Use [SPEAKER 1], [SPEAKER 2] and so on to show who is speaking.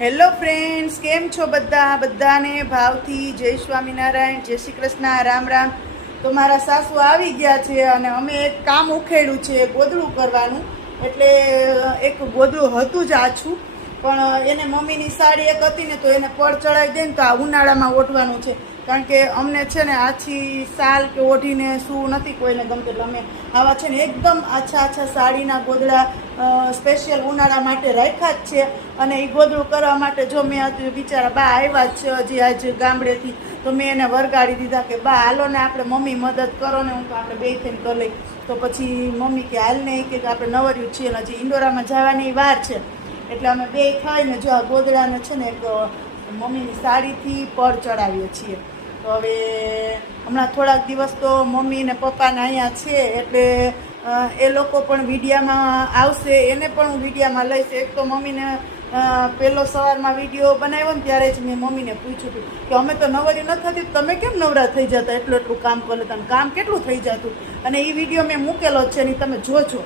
[SPEAKER 1] Hello friends, કેમ છો બધા? બધાને ભાવથી જય સ્વામિનારાયણ, જય શ્રી કૃષ્ણ, રામ રામ. તો મારા સાસુ આવી ગયા છે અને અમે એક કામ ઉખેડ્યું છે ગોદડું કરવાનું. એટલે એક ગોદડું હતું જ આછું, પણ એને મમ્મીની સાડી એક હતી ને તો એને પડ ચડાવી દે ને તો આ ઉનાળામાં ઓટવાનું છે. કારણ કે અમને છે ને આછી સાલ કે ઓઢીને શું નથી કોઈને ગમતું. એટલે અમે આવા છે ને એકદમ આછા આછા સાડીના ગોદડા સ્પેશિયલ ઉનાળા માટે રાખ્યા જ છે. અને એ ગોદડું કરવા માટે જો મેં બિચારા બા આવ્યા જ છે હજી આજે ગામડેથી, તો મેં એને વરગાડી દીધા કે, બા, હાલો ને આપણે મમ્મી મદદ કરો ને હું તો આપણે બે થઈને કરી લઈ. તો પછી મમ્મી કે, હાલ નહીં કે આપણે નવર્યું છીએ ને હજી ઇન્ડોરામાં જવાની વાર છે. એટલે અમે બે થઈને જો આ ગોદડાને છે ને એક મમ્મીની સાડીથી પર ચડાવીએ છીએ. તો હવે હમણાં થોડાક દિવસ તો મમ્મી ને પપ્પાને અહીંયા છે એટલે એ લોકો પણ વિડીયામાં આવશે. એને પણ હું વિડીયામાં લઈશ. એક તો મમ્મીને પહેલો સવારમાં વીડિયો બનાવ્યો ને ત્યારે જ મેં મમ્મીને પૂછ્યું હતું કે અમે તો નવરી ન થતી, તમે કેમ નવરા થઈ જતા? એટલું એટલું કામ કરો તમે કામ કેટલું થઈ જતું? અને એ વીડિયો મેં મૂકેલો છે ને તમે જોજો.